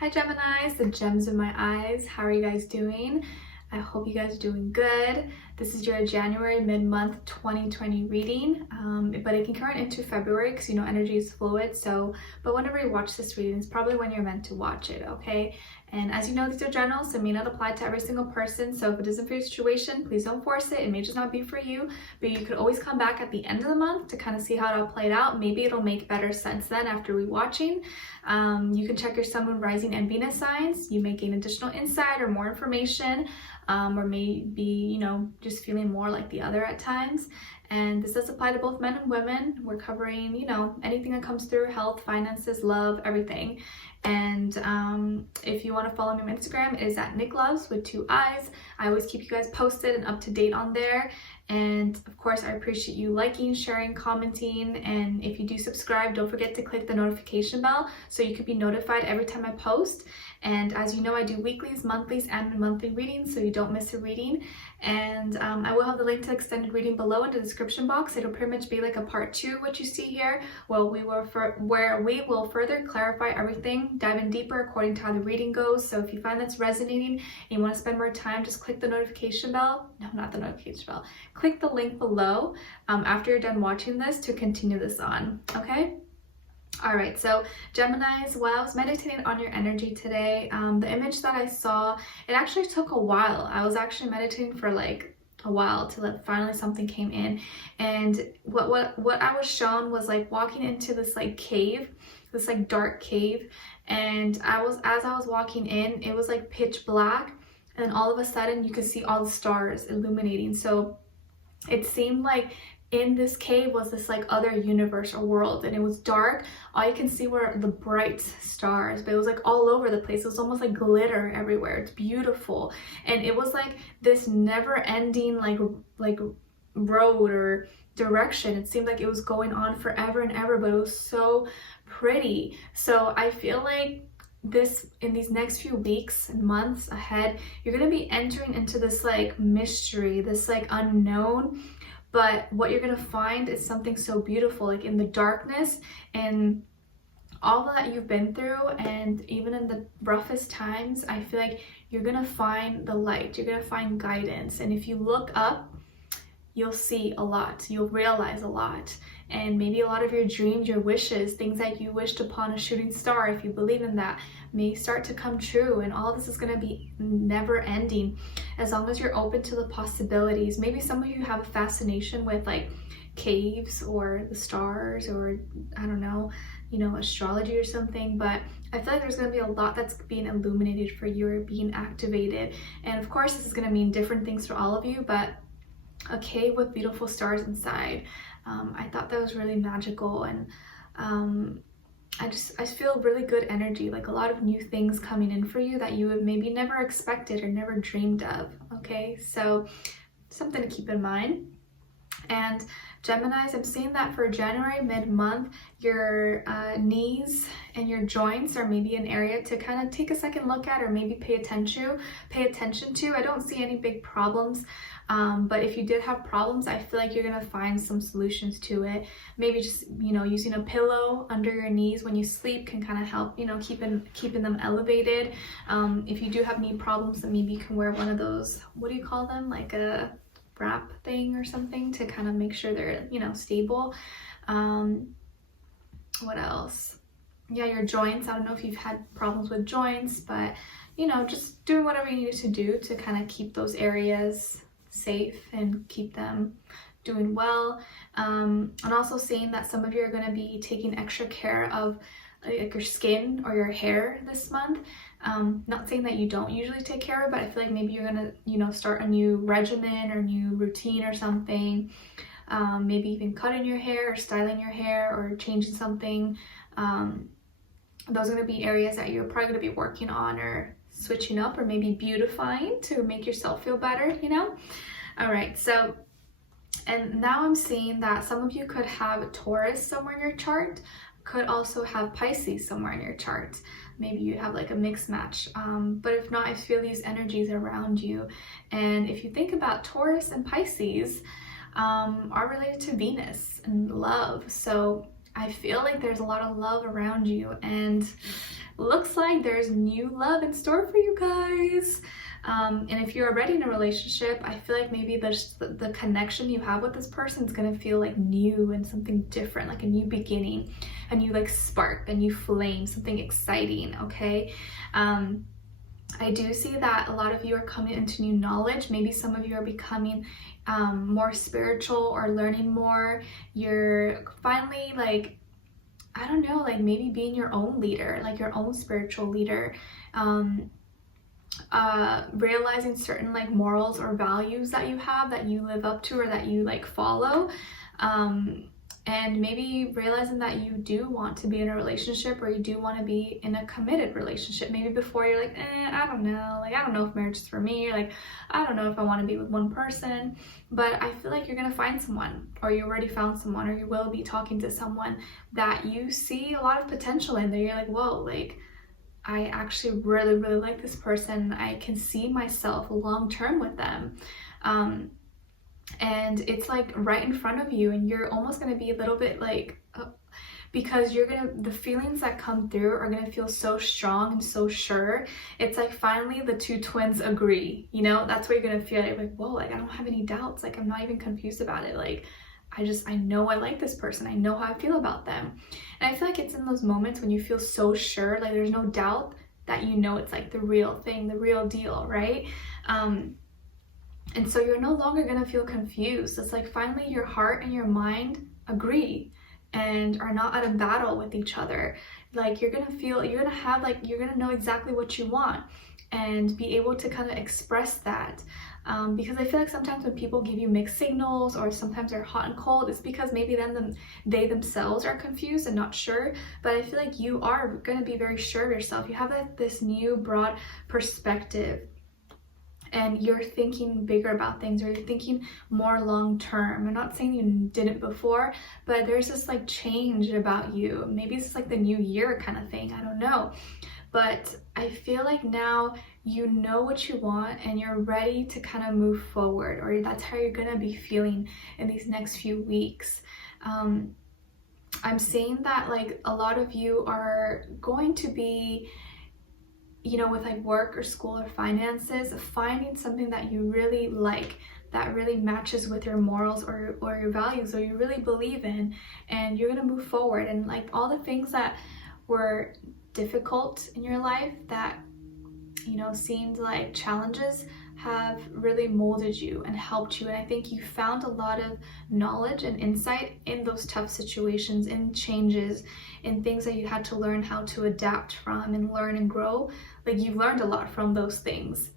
Hi Geminis, the gems in my eyes. How are you guys doing? I hope you guys are doing good. This is your January mid-month 2020 reading, but it can turn into February because energy is fluid. But whenever you watch this reading, it's probably when you're meant to watch it, okay? And as you know, these are general, so it may not apply to every single person. So if it isn't for your situation, please don't force it. It may just not be for you, but you could always come back at the end of the month to kind of see how it all played out. Maybe it'll make better sense then after rewatching. You can check your sun, moon, rising, and Venus signs. You may gain additional insight or more information, or maybe, just feeling more like the other at times. And this does apply to both men and women. We're covering, anything that comes through: health, finances, love, everything. And if you want to follow me on Instagram, it is at NicLoves with 2 eyes. I always keep you guys posted and up to date on there. And of course, I appreciate you liking, sharing, commenting. And if you do subscribe, don't forget to click the notification bell so you can be notified every time I post. And as you know, I do weeklies, monthlies, and monthly readings, so you don't miss a reading. And I will have the link to the extended reading below in the description box. It'll pretty much be like a part 2, what you see here, where we will further clarify everything, dive in deeper according to how the reading goes. So if you find that's resonating and you want to spend more time, just click the notification bell. No, not the notification bell. Click the link below after you're done watching this to continue this on, okay? All right, so Geminis, while I was meditating on your energy today, the image that I saw, it actually took a while. I was actually meditating for like a while till finally something came in. And what I was shown was like walking into this like cave, this like dark cave. And as I was walking in, it was like pitch black. And then all of a sudden you could see all the stars illuminating. So it seemed like in this cave was this like other universe or world, and it was dark. All you can see were the bright stars, but it was like all over the place. It was almost like glitter everywhere. It's beautiful. And it was like this never ending like road or direction. It seemed like it was going on forever and ever, but it was so pretty. So I feel like in these next few weeks and months ahead, you're going to be entering into this like mystery, this like unknown. But what you're going to find is something so beautiful, like in the darkness and all that you've been through, and even in the roughest times, I feel like you're going to find the light, you're going to find guidance. And if you look up, you'll see a lot, you'll realize a lot. And maybe a lot of your dreams, your wishes, things that you wished upon a shooting star, if you believe in that, may start to come true. And all this is going to be never ending as long as you're open to the possibilities. Maybe some of you have a fascination with like caves or the stars, or I don't know, astrology or something. But I feel like there's going to be a lot that's being illuminated for you or being activated. And of course, this is going to mean different things for all of you, but a cave with beautiful stars inside. I thought that was really magical, and I feel really good energy, like a lot of new things coming in for you that you would maybe never expected or never dreamed of, okay? So something to keep in mind. And Geminis, I'm seeing that for January mid-month, your knees and your joints are maybe an area to kind of take a second look at, or maybe pay attention to. I don't see any big problems. But if you did have problems, I feel like you're gonna find some solutions to it. Maybe just, using a pillow under your knees when you sleep can kind of help, keeping them elevated. If you do have knee problems, then maybe you can wear one of those, what do you call them? Like a wrap thing or something to kind of make sure they're, stable. What else? Yeah, your joints. I don't know if you've had problems with joints, but, just doing whatever you need to do to kind of keep those areas safe and keep them doing well. And also seeing that some of you are going to be taking extra care of like your skin or your hair this month. Not saying that you don't usually take care of it, but I feel like maybe you're going to start a new regimen or new routine or something. Maybe even cutting your hair or styling your hair or changing something. Those are going to be areas that you're probably going to be working on or switching up, or maybe beautifying to make yourself feel better, All right, so, and now I'm seeing that some of you could have Taurus somewhere in your chart, could also have Pisces somewhere in your chart. Maybe you have like a mixed match, but if not, I feel these energies around you. And if you think about Taurus and Pisces, are related to Venus and love. So I feel like there's a lot of love around you, and looks like there's new love in store for you guys. And if you're already in a relationship, I feel like maybe the connection you have with this person is gonna feel like new and something different, like a new beginning, a new like spark, a new flame, something exciting, okay? I do see that a lot of you are coming into new knowledge. Maybe some of you are becoming more spiritual or learning more. You're finally like, I don't know, like maybe being your own leader, like your own spiritual leader. Realizing certain like morals or values that you have, that you live up to or that you like follow. And maybe realizing that you do want to be in a relationship, or you do want to be in a committed relationship. Maybe before you're like, I don't know, like I don't know if marriage is for me, like I don't know if I want to be with one person. But I feel like you're gonna find someone, or you already found someone, or you will be talking to someone that you see a lot of potential in. That you're like, whoa, like I actually really like this person. I can see myself long term with them. And it's like right in front of you, and you're almost going to be a little bit like, because the feelings that come through are going to feel so strong and so sure. It's like finally the two twins agree, you know? That's what you're going to feel like, whoa, like I don't have any doubts. Like I'm not even confused about it. Like I know I like this person. I know how I feel about them. And I feel like it's in those moments when you feel so sure, like there's no doubt, that you know it's like the real thing, the real deal, right? And so you're no longer gonna feel confused. It's like finally your heart and your mind agree and are not at a battle with each other. Like you're gonna know exactly what you want and be able to kind of express that. Because I feel like sometimes when people give you mixed signals, or sometimes they're hot and cold, it's because maybe they themselves are confused and not sure. But I feel like you are going to be very sure of yourself. You have this new broad perspective, and you're thinking bigger about things, or you're thinking more long term. I'm not saying you didn't before, but there's this like change about you. Maybe it's like the new year kind of thing, I don't know. But I feel like now you know what you want and you're ready to kind of move forward, or that's how you're gonna be feeling in these next few weeks. I'm seeing that like a lot of you are going to be, you know, with like work or school or finances, finding something that you really like, that really matches with your morals or your values, or you really believe in, and you're gonna move forward. And like all the things that were difficult in your life, that, you know, seemed like challenges, have really molded you and helped you. And I think you found a lot of knowledge and insight in those tough situations, in changes, in things that you had to learn how to adapt from and learn and grow. Like you've learned a lot from those things.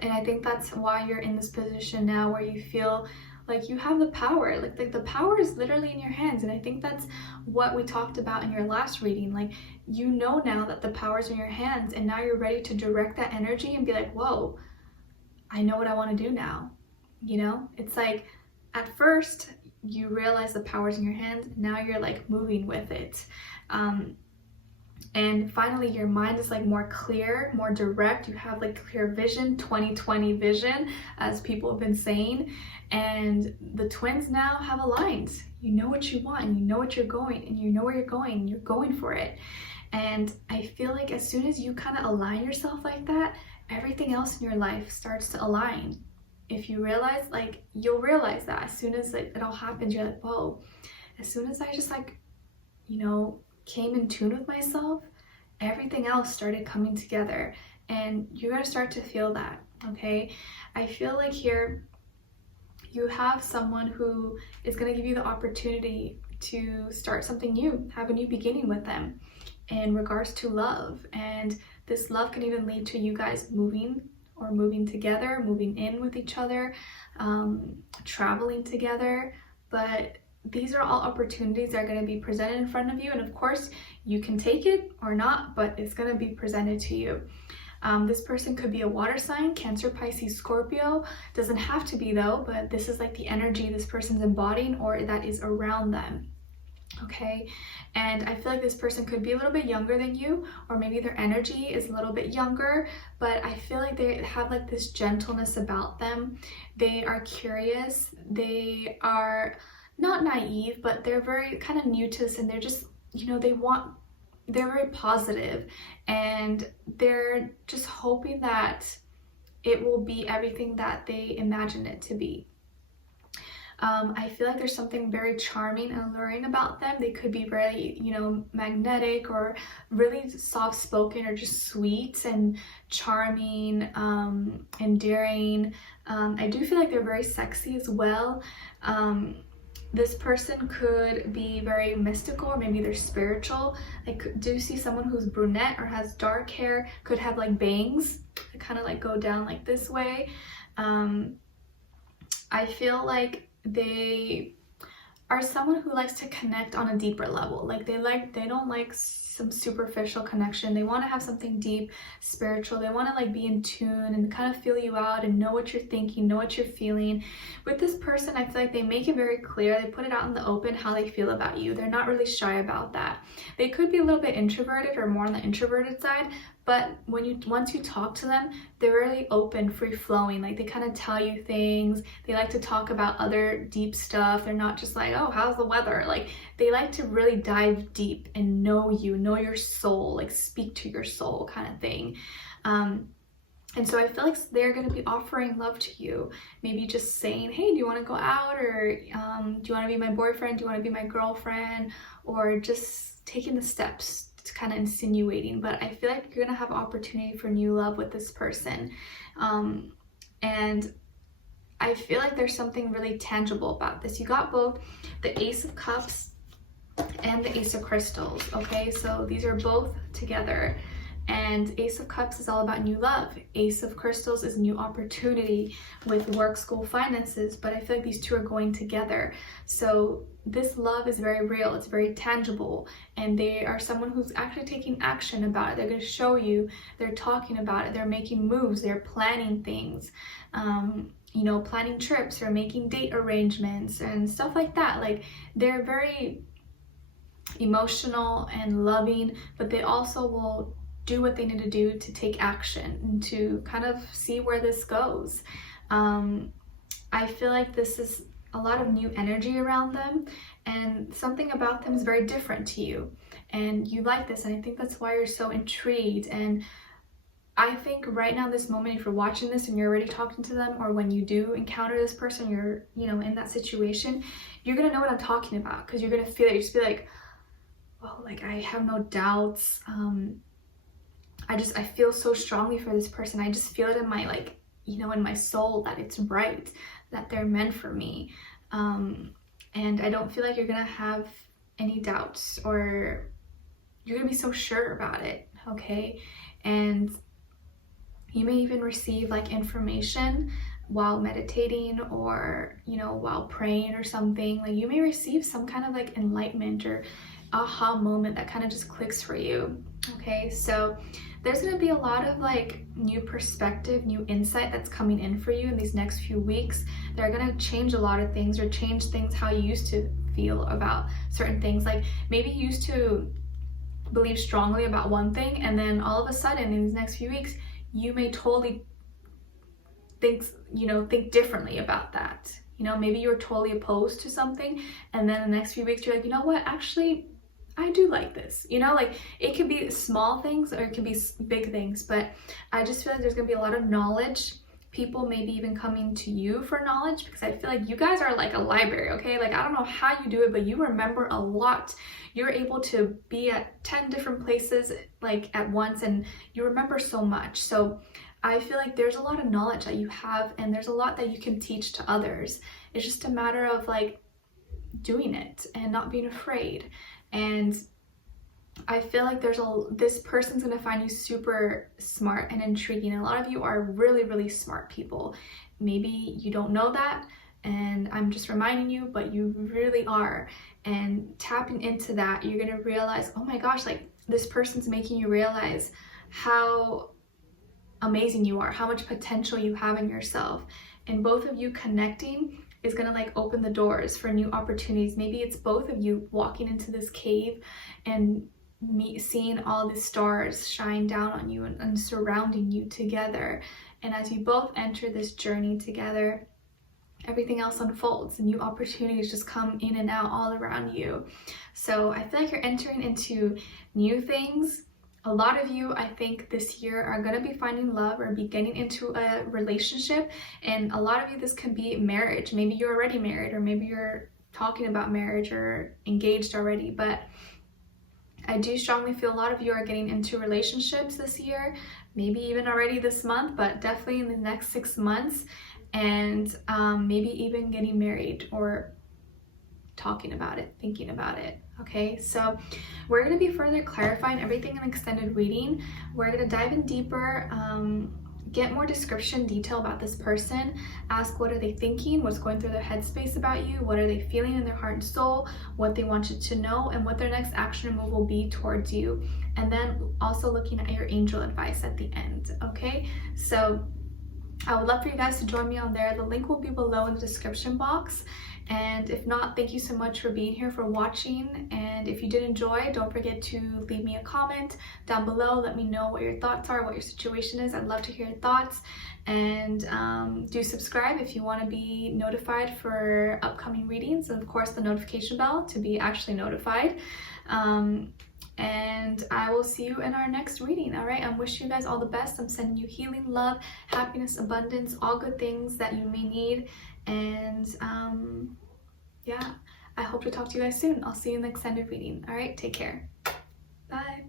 And I think that's why you're in this position now where you feel like you have the power. Like the power is literally in your hands. And I think that's what we talked about in your last reading. Like, you know now that the power's in your hands, and now you're ready to direct that energy and be like, whoa, I know what I want to do now. You know, it's like at first you realize the power's in your hands, now you're like moving with it. And finally your mind is like more clear, more direct. You have like clear vision, 20/20 vision, as people have been saying. And the twins now have aligned. You know what you want, and you know what you're going, and you know where you're going, and you're going for it. And I feel like as soon as you kind of align yourself like that, everything else in your life starts to align. If you realize, like, you'll realize that as soon as it all happens, you're like, whoa, as soon as I just like, you know, came in tune with myself, everything else started coming together. And you're gonna start to feel that, okay? I feel like here you have someone who is gonna give you the opportunity to start something new, have a new beginning with them in regards to love. And this love can even lead to you guys moving together, moving in with each other, traveling together. But these are all opportunities that are going to be presented in front of you, and of course you can take it or not, but it's going to be presented to you. This person could be a water sign, Cancer, Pisces, Scorpio. Doesn't have to be though, but this is like the energy this person's embodying or that is around them. Okay, and I feel like this person could be a little bit younger than you, or maybe their energy is a little bit younger, but I feel like they have like this gentleness about them. They are curious, they are not naive, but they're very kind of new to this, and they're just, you know, they want they're very positive, and they're just hoping that it will be everything that they imagine it to be. I feel like there's something very charming and alluring about them. They could be very, you know, magnetic or really soft-spoken or just sweet and charming, endearing. I do feel like they're very sexy as well. This person could be very mystical, or maybe they're spiritual. I do see someone who's brunette or has dark hair, could have like bangs that kind of like go down like this way. I feel like they are someone who likes to connect on a deeper level. Like they don't like some superficial connection. They want to have something deep, spiritual. They want to like be in tune and kind of feel you out and know what you're thinking, know what you're feeling. With this person, I feel like they make it very clear. They put it out in the open how they feel about you. They're not really shy about that. They could be a little bit introverted or more on the introverted side, but once you talk to them, they're really open, free-flowing. Like they kind of tell you things. They like to talk about other deep stuff. They're not just like, oh, how's the weather? Like they like to really dive deep and know you, know your soul, like speak to your soul kind of thing. And so I feel like they're going to be offering love to you. Maybe just saying, hey, do you want to go out? Or do you want to be my boyfriend? Do you want to be my girlfriend? Or just taking the steps to kind of insinuating. But I feel like you're going to have opportunity for new love with this person. And I feel like there's something really tangible about this. You got both the Ace of Cups and the Ace of Crystals, okay? So these are both together. And Ace of Cups is all about new love. Ace of Crystals is new opportunity with work, school, finances. But I feel like these two are going together. So this love is very real. It's very tangible. And they are someone who's actually taking action about it. They're going to show you. They're talking about it. They're making moves. They're planning things. You know, planning trips or making date arrangements and stuff like that. Like they're very emotional and loving, but they also will do what they need to do to take action and to kind of see where this goes. I feel like this is a lot of new energy around them, and something about them is very different to you, and you like this, and I think that's why you're so intrigued. And I think right now, this moment, if you're watching this and you're already talking to them, or when you do encounter this person, you're, you know, in that situation, you're gonna know what I'm talking about, because you're gonna feel it. You just be like, well, like I have no doubts. I feel so strongly for this person. I just feel it in my, like, you know, in my soul that it's right, that they're meant for me. And I don't feel like you're gonna have any doubts, or you're gonna be so sure about it, okay? And you may even receive like information while meditating, or, you know, while praying or something. Like you may receive some kind of like enlightenment or aha moment that kind of just clicks for you, okay? So there's going to be a lot of like new perspective, new insight that's coming in for you in these next few weeks. They're going to change a lot of things, or change things how you used to feel about certain things. Like maybe you used to believe strongly about one thing, and then all of a sudden in these next few weeks you may totally think differently about that. You know, maybe you're totally opposed to something, and then the next few weeks you're like, you know what, actually I do like this. You know, like it could be small things or it could be big things, but I just feel like there's gonna be a lot of knowledge. People maybe even coming to you for knowledge, because I feel like you guys are like a library, okay? Like I don't know how you do it, but you remember a lot. You're able to be at 10 different places like at once, and you remember so much. So I feel like there's a lot of knowledge that you have, and there's a lot that you can teach to others. It's just a matter of like doing it and not being afraid. And I feel like this person's gonna find you super smart and intriguing. A lot of you are really, really smart people. Maybe you don't know that, and I'm just reminding you, but you really are. And tapping into that, you're gonna realize, oh my gosh, like this person's making you realize how amazing you are, how much potential you have in yourself. And both of you connecting is gonna like open the doors for new opportunities. Maybe it's both of you walking into this cave and seeing all the stars shine down on you and surrounding you together. And as you both enter this journey together, everything else unfolds. New opportunities just come in and out all around you. So I feel like you're entering into new things. A lot of you, I think, this year are going to be finding love or be getting into a relationship. And a lot of you, this could be marriage. Maybe you're already married, or maybe you're talking about marriage or engaged already. But I do strongly feel a lot of you are getting into relationships this year, maybe even already this month, but definitely in the next 6 months. And maybe even getting married or talking about it, thinking about it. Okay, so we're going to be further clarifying everything in extended reading. We're going to dive in deeper, get more description, detail about this person, ask what are they thinking, what's going through their headspace about you, what are they feeling in their heart and soul, what they want you to know, and what their next action move will be towards you. And then also looking at your angel advice at the end. Okay, so I would love for you guys to join me on there. The link will be below in the description box. And if not, thank you so much for being here, for watching. And if you did enjoy, don't forget to leave me a comment down below. Let me know what your thoughts are, what your situation is. I'd love to hear your thoughts. And do subscribe if you want to be notified for upcoming readings. And of course, the notification bell to be actually notified. And I will see you in our next reading. All right, I'm wishing you guys all the best. I'm sending you healing, love, happiness, abundance, all good things that you may need. And yeah, I hope to talk to you guys soon. I'll see you in the extended reading. All right, take care. Bye.